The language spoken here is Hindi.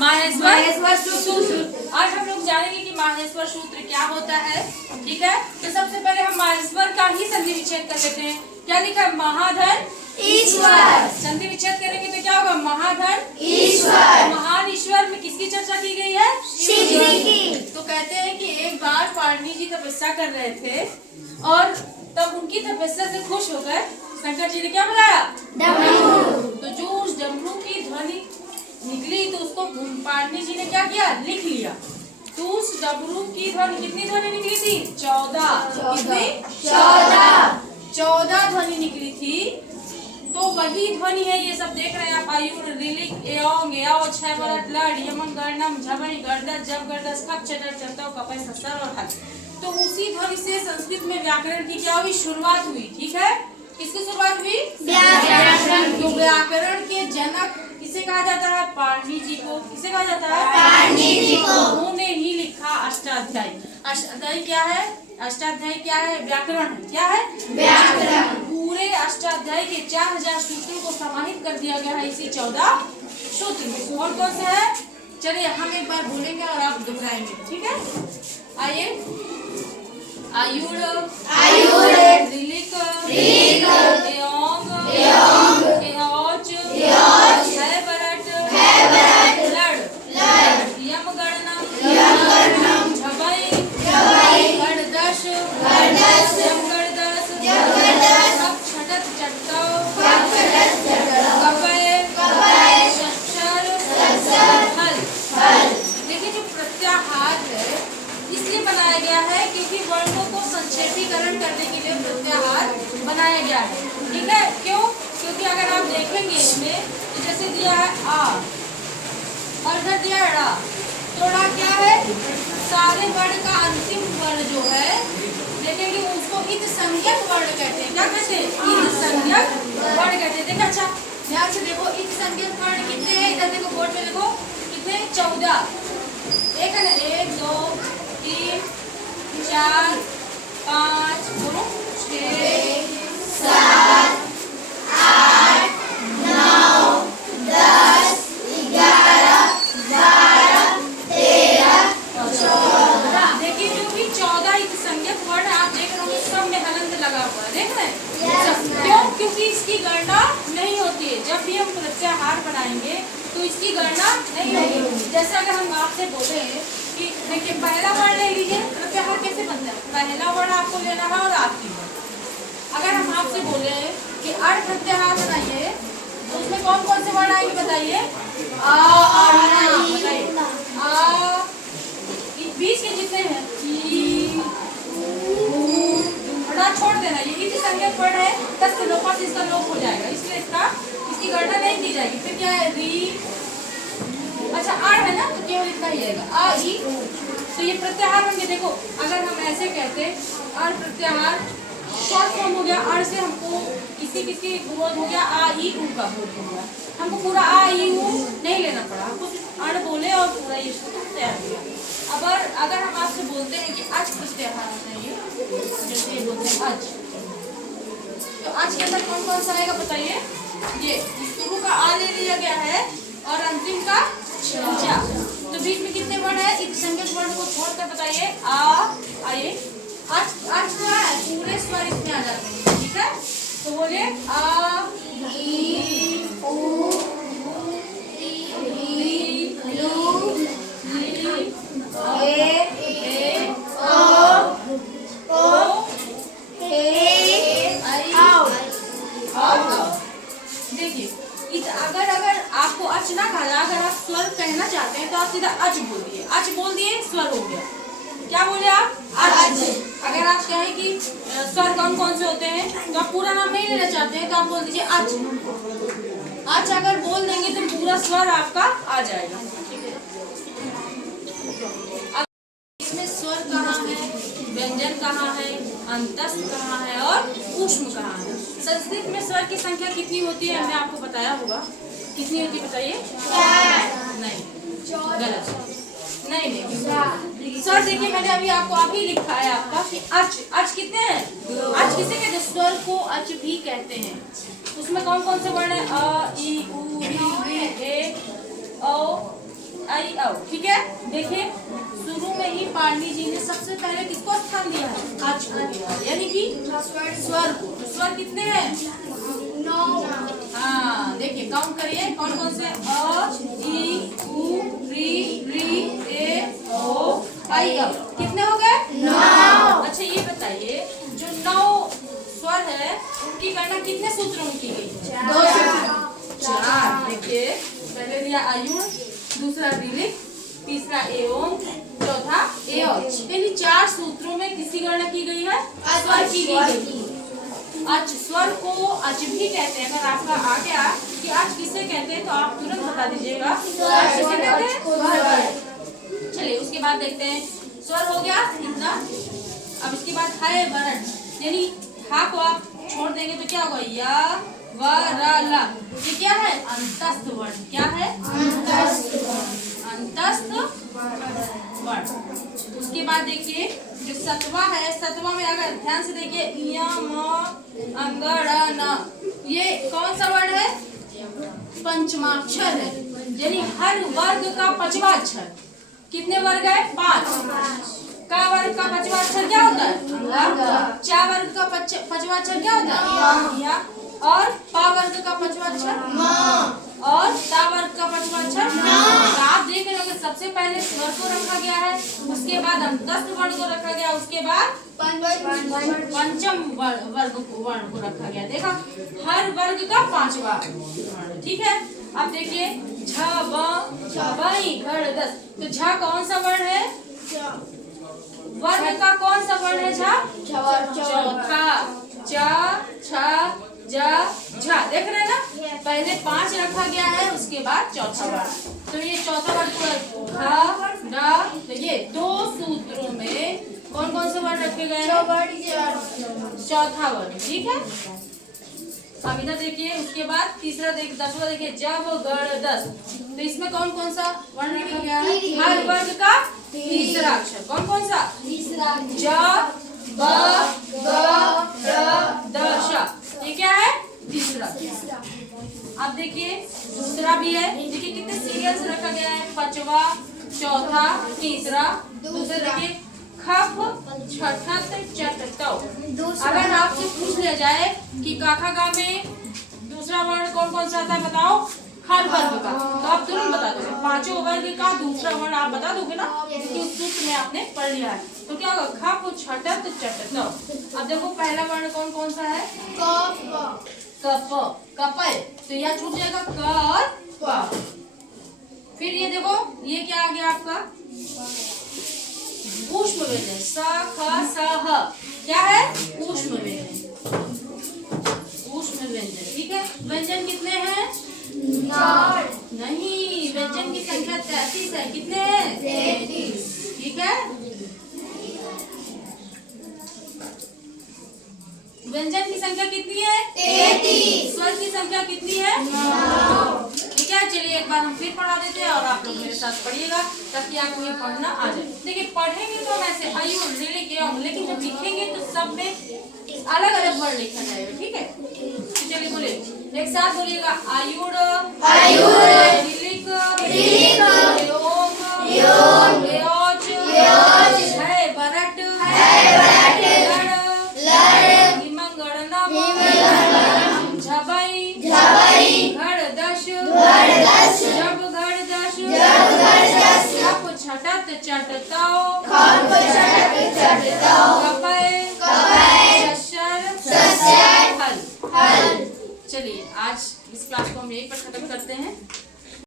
माहेश्वर सूत्र। आज हम लोग जानेंगे कि माहेश्वर सूत्र क्या होता है। ठीक है, तो सबसे पहले हम माहेश्वर का ही संधि विच्छेद कर लेते हैं। क्या लिखा है? महाधन ईश्वर। संधि विच्छेद करेंगे तो क्या होगा? महाधन ईश्वर। महान ईश्वर में किसकी चर्चा की गई है? शिव जी की। तो कहते हैं कि एक बार पाणिनि जी तपस्या कर रहे थे और तब उनकी तपस्या से खुश होकर शंकर जी ने क्या बुलाया? डमरू। तो जो उस डमरू की ध्वनि निकली तो उसको पाणिनि जी ने क्या किया? लिख लिया। तो उस डमरू की ध्वनि कितनी ध्वनि निकली थी? 14। कितनी? 14 ध्वनि निकली थी। तो वही ध्वनि है, ये सब देख रहे हैं आप। आयुर, रिलिक, एओंग, एओ, छह बरट, लड़, यमन, गर्णम, झबई, गर्दस, जब, गर्दस, कप, चटर, चरतव, कपय, सस्तर और हल। तो उसी ध्वनि से संस्कृत में व्याकरण की क्या हुई? शुरुआत हुई। ठीक है, किसकी शुरुआत हुई? व्याकरण। तो व्याकरण के जनक किसे कहा जाता है? पाणिनि जी को। किसे कहा जाता है? पाणिनि जी को। उन्होंने ही लिखा अष्टाध्यायी। अष्टाध्यायी क्या है? अष्टाध्यायी क्या है? व्याकरण है। क्या है? व्याकरण। पूरे अष्टाध्यायी के 4000 सूत्रों को समाहित कर दिया गया है इसी 14 सूत्र में। कौन कौन से है? चलिए हम एक बार बोलेंगे और आप दोहराएंगे। ठीक है, आइए। आयुर, रिलिक, एओंग, एओच, है बरट, लड़, यम गणनम, झबई, गर्दश, जम गर्दस, कप छटत चटतव, कपय, सस्तर, हल। देखिए, जो प्रत्याहार है इसलिए बनाया गया है क्योंकि वर्णों को संक्षेपीकरण करने के लिए प्रत्याहार बनाया गया है। ठीक है, क्यों? क्योंकि अगर आप देखेंगे इसमें तो जैसे दिया है आ और इधर दिया है ड़ा। तो ड़ा क्या है? सारे वर्ण का अंतिम वर्ण जो है देखेंगे उसको इत संज्ञक वर्ण कहते हैं। क्या कहते हैं? इत संज्ञक वर्ण कहते हैं। देखो, अच्छा ध्यान से देखो, इत संज्ञक वर्ण कितने हैं? इधर देखो, बोर्ड पे देखो कितने? 14। एक है ना, 1 2 3 4 5 बोलो 6 7 8 9 10 11 12 13 14। देखिए, जो भी 14 इत संज्ञक वर्ण आप देख रहे हो सब में हलंत लगा हुआ है। देख रहे हैं? क्यों? क्योंकि इसकी गणना नहीं होती है। जब भी हम प्रत्याहार बनाएंगे तो इसकी गणना नहीं होगी। जैसे अगर हम आपसे बोले कि देखिए पहला वर्ण ले लीजिए, प्रत्याहार कैसे बनता है? पहला वर्ण आपको लेना है और आखिरी वर्ण। अगर हम आपसे बोले कि अड़ प्रत्याहार बनाइए तो उसमें कौन कौन से वर्ण आएंगे? बताइए। बताइए। आ, बीच के जितने हैं छोड़ देना, ये इत संज्ञक वर्ण है। 10 के लोप से इसका लोप हो जाएगा, इसलिए इसकी गणना नहीं की जाएगी। फिर क्या है? री। अच्छा, आड़ है ना, तो केवल इतना ही आएगा, आ ई। तो ये प्रत्याहार बन गए। देखो, अगर हम ऐसे कहते अड़ प्रत्याहार शॉर्ट फॉर्म हो गया। अड़ से हमको किसी बोध हो गया, आ ई ऊ का बोध हो गया। हमको पूरा आ ई ऊ नहीं लेना पड़ा, हमको सिर्फ अड़ बोले और पूरा ये सूत्र तैयार किया। अब अगर हम आपसे बोलते हैं कि अच प्रत्याहार बताइए, जैसे ये बोलते हैं अच, तो अच के अंदर कौन कौन सा आएगा? बताइए। ये शुरू का आ ले लिया गया है और अंतिम का चा। तो बीच में कितने वर्ण है? इत संज्ञक वर्ण को छोड़कर बताइए। आइए, अच क्या है? पूरे स्वर इसमें आ जाते हैं। ठीक है, तो बोलिए आ ई ऊ अगर आपको अच ना कहा, अगर आप स्वर कहना चाहते हैं तो आप सीधा अच बोल दिए। अच बोल दिए, स्वर हो गया। क्या बोले आप? अच। अगर आप कहें कि स्वर कौन कौन से होते हैं तो आप पूरा नाम नहीं लेना चाहते हैं तो आप बोल दीजिए अच। अच अगर बोल देंगे तो पूरा स्वर आपका आ जाएगा। इसमें स्वर कहाँ है, व्यंजन कहाँ है, अंतस्थ कहाँ है और ऊष्म कहाँ है? संस्कृत में स्वर की संख्या कितनी होती है? हमने आपको बताया होगा। कितनी होती है बताइए? नहीं, गलत। नहीं, स्वर देखिए, मैंने अभी आपको अभी लिखा है आपका कि अच कितने हैं? अच किसे कहते हैं? स्वर को अच भी कहते हैं। उसमें कौन कौन से वर्ण है? अ ई उ री ए ओ औ। ठीक है, देखिए शुरू में ही पाणिनि जी ने सबसे पहले किसको स्थान दिया है? अच को दिया है, यानी कि स्वर को। तो स्वर कितने हैं? 9। हाँ, देखिए काउंट करिए कौन कौन से? अ, ई, उ, री, री, ए, ओ, आई, औ। कितने हो गए? 9। अच्छा ये बताइए, जो 9 स्वर है उनकी गणना कितने सूत्रों में की गई? 4। देखिए पहले दिया आयुर, दूसरा ऋलिक, तीसरा एओं, चौथा एओच। यानी 4 सूत्रों में किसकी गणना की गई है? स्वर की गई। अच स्वर को अच भी कहते हैं। अगर आपका आ गया कि अच किसे कहते हैं तो आप तुरंत बता दीजिएगा। किसे कहते हैं? चलिए उसके बाद देखते हैं। स्वर हो गया इतना। अब इसके बाद है वर्ण, यानी हा को आप छोड़ देंगे तो क्या होगा? या, व, र, ल। ये क्या है? अंतस्थ वर्ण। क्या है? अंतस्थ वर्ण। उसके बाद देखिए जो सत्वा है, सत्वा में अगर ध्यान से देखिए य, म, अंग, ण, न, ये कौन सा वर्ण है? पंचमाक्षर है, यानी हर वर्ग का पांचवा अक्षर। कितने वर्ग है? 5। का वर्ग का पांचवा अक्षर क्या होता है? चा वर्ग का पांचवा अक्षर क्या होता है? या। और पा वर्ग का पांचवा अक्षर म, और ता वर्ग का पांचवा अक्षर न। तो आप देख रहे हो कि सबसे पहले स्वर को रखा गया है, उसके बाद अंतस्थ वर्ण को रखा गया, उसके बाद पंचम वर्ण को रखा गया। देखा, हर वर्ग का 5वां वर्ण। ठीक है, अब देखिए झ, ब, बई, घड़, दस। तो झ कौन सा वर्ण है? वर्ग का कौन सा वर्ण है? झ चौथा। च, छ, ज, झ। देख रहे हैं ना, पहले 5 रखा गया है, उसके बाद चौथा वर्ण। तो ये चौथा वर्ण ख, ड। तो ये 2 सूत्रों में कौन कौन से वर्ण रखे गए हैं? चौथा वर्ण। ठीक है, अब इधर देखिए उसके बाद तीसरा 10वां देखिए जब, गण, दस। तो इसमें कौन कौन सा वर्ण रखा गया है? हर वर्ग का तीसरा अक्षर। कौन कौन सा? तीसरा। ज, ब, ग, ड, द, श। ये क्या है? तीसरा। अब देखिए दूसरा भी है। देखिए कितने सीरियल से रखा गया है? 5वां, चौथा, तीसरा, दूसरा। देखिए खप, छठत, चटत। अगर आपसे पूछ लिया जाए कि काका गा में दूसरा वर्ण कौन कौन सा आता है बताओ, हर वर्ग का, तो आप तुरंत बता दोगे। 5 वर्ग का दूसरा वर्ण आप बता दोगे ना, क्योंकि उस सूत्र में आपने पढ़ लिया है। तो क्या होगा? खप, छठत, चटत। अब देखो पहला वर्ण कौन कौन सा है? कप, कपय। तो यह छूट जाएगा क और प। फिर ये देखो ये क्या आ गया आपका? ऊष्म व्यंजन। स, ख, स, ह। क्या है? ऊष्म व्यंजन। ऊष्म व्यंजन। ठीक है, व्यंजन कितने हैं? 4। नहीं, व्यंजन की संख्या 33 है। कितने हैं? 33। ठीक है, व्यंजन की संख्या कितनी है? 33। स्वर की संख्या कितनी है? 9। ठीक है, चलिए एक बार हम फिर पढ़ा देते हैं और आप लोग मेरे साथ पढ़िएगा ताकि आपको ये पढ़ना आ जाए। देखिए पढ़ेंगे तो हम ऐसे आयु, ऋलिक, लेकिन जब लिखेंगे तो सब में अलग अलग वर्ड लिखा जाएगा। ठीक है, तो चलिए बोलिए एक साथ बोलिएगा। आयुर, ऋलिक, एओम, एओच, है बरट, झबई, घड़ दश, जब घड़ दश, खप छटत चटताओ, कपय, शस्यर, हल। चलिए आज इस क्लास को हम यहीं पर खत्म करते हैं।